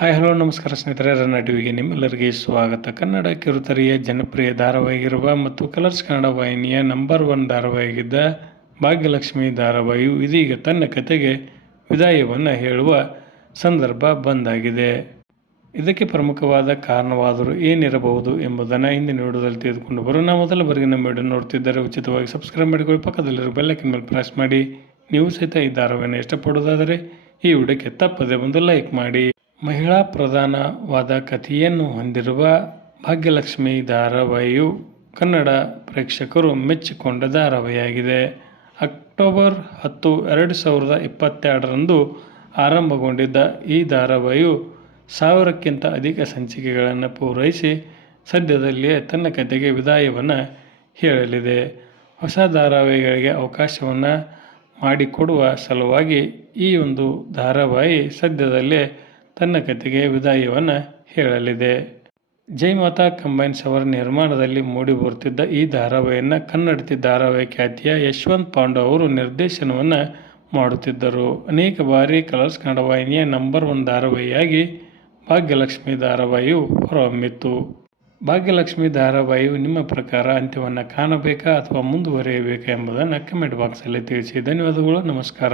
Hi, hello, ನಮಸ್ಕಾರ ಸ್ನೇಹಿತರೆ ರನ್ನ ಟಿವಿಗೆ ನಿಮ್ಮೆಲ್ಲರಿಗೆ ಸ್ವಾಗತ. ಕನ್ನಡ ಕಿರುತೆರೆಯ ಜನಪ್ರಿಯ ಧಾರಾವಾಹಿಗಿರುವ ಮತ್ತು ಕಲರ್ಸ್ ಕನ್ನಡ ವಾಹಿನಿಯ ನಂಬರ್ ಒನ್ ಧಾರಾವಾಹಿಯಾಗಿದ್ದ ಭಾಗ್ಯಲಕ್ಷ್ಮಿ ಧಾರಾವಾಹಿಯು ಇದೀಗ ತನ್ನ ಕತೆಗೆ ವಿದಾಯವನ್ನು ಹೇಳುವ ಸಂದರ್ಭ ಬಂದಾಗಿದೆ. ಇದಕ್ಕೆ ಪ್ರಮುಖವಾದ ಕಾರಣವಾದರೂ ಏನಿರಬಹುದು ಎಂಬುದನ್ನು ಇಂದಿನ ವಿಡಿಯೋದಲ್ಲಿ ತೆಗೆದುಕೊಂಡು ಬರೋಣ. ಮೊದಲ ಬಾರಿಗೆ ನಮ್ಮ ವಿಡಿಯೋ ನೋಡ್ತಿದ್ದರೆ ಉಚಿತವಾಗಿ ಸಬ್ಸ್ಕ್ರೈಬ್ ಮಾಡಿಕೊಳ್ಳಿ. ಪಕ್ಕದಲ್ಲಿರುವ ಬೆಲ್ಲೈಕನ್ ಮೇಲೆ ಪ್ರೆಸ್ ಮಾಡಿ. ನೀವು ಸಹಿತ ಈ ಧಾರಾವಾಹಿಯನ್ನು ಇಷ್ಟಪಡೋದಾದರೆ ಈ ವಿಡಿಯೋಕ್ಕೆ ತಪ್ಪದೆ ಒಂದು ಲೈಕ್ ಮಾಡಿ. ಮಹಿಳಾ ಪ್ರಧಾನವಾದ ಕಥೆಯನ್ನು ಹೊಂದಿರುವ ಭಾಗ್ಯಲಕ್ಷ್ಮಿ ಧಾರಾವಾಹಿಯು ಕನ್ನಡ ಪ್ರೇಕ್ಷಕರು ಮೆಚ್ಚಿಕೊಂಡ ಧಾರಾವಾಹಿಯಾಗಿದೆ. ಅಕ್ಟೋಬರ್ ಹತ್ತು, ಎರಡು ಸಾವಿರದ ಇಪ್ಪತ್ತೆರಡರಂದು ಆರಂಭಗೊಂಡಿದ್ದ ಈ ಧಾರಾವಾಹಿಯು ಸಾವಿರಕ್ಕಿಂತ ಅಧಿಕ ಸಂಚಿಕೆಗಳನ್ನು ಪೂರೈಸಿ ಸದ್ಯದಲ್ಲಿಯೇ ತನ್ನ ಕತೆಗೆ ವಿದಾಯವನ್ನು ಹೇಳಲಿದೆ. ಹೊಸ ಧಾರಾವಾಹಿಗಳಿಗೆ ಅವಕಾಶವನ್ನು ಮಾಡಿಕೊಡುವ ಸಲುವಾಗಿ ಈ ಒಂದು ಧಾರಾವಾಹಿ ಸದ್ಯದಲ್ಲೇ ತನ್ನ ಕತೆಗೆ ವಿದಾಯವನ್ನು ಹೇಳಲಿದೆ. ಜೈ ಮಾತಾ ಕಂಬೈನ್ಸ್ ಅವರ ನಿರ್ಮಾಣದಲ್ಲಿ ಮೂಡಿಬರುತ್ತಿದ್ದ ಈ ಧಾರಾವಾಹಿಯನ್ನು ಕನ್ನಡತಿ ಧಾರಾವಾಹಿ ಖ್ಯಾತಿಯ ಯಶವಂತ್ ಪಾಂಡು ಅವರು ನಿರ್ದೇಶನವನ್ನು ಮಾಡುತ್ತಿದ್ದರು. ಅನೇಕ ಬಾರಿ ಕಲರ್ಸ್ ಕನ್ನಡ ವಾಹಿನಿಯ ನಂಬರ್ ಒನ್ ಧಾರಾವಾಹಿಯಾಗಿ ಭಾಗ್ಯಲಕ್ಷ್ಮಿ ಧಾರಾವಾಹಿಯು ಹೊರಹೊಮ್ಮಿತ್ತು. ಭಾಗ್ಯಲಕ್ಷ್ಮಿ ಧಾರಾವಾಹಿಯು ನಿಮ್ಮ ಪ್ರಕಾರ ಅಂತ್ಯವನ್ನು ಕಾಣಬೇಕಾ ಅಥವಾ ಮುಂದುವರಿಯಬೇಕಾ ಎಂಬುದನ್ನು ಕಮೆಂಟ್ ಬಾಕ್ಸಲ್ಲಿ ತಿಳಿಸಿ. ಧನ್ಯವಾದಗಳು, ನಮಸ್ಕಾರ.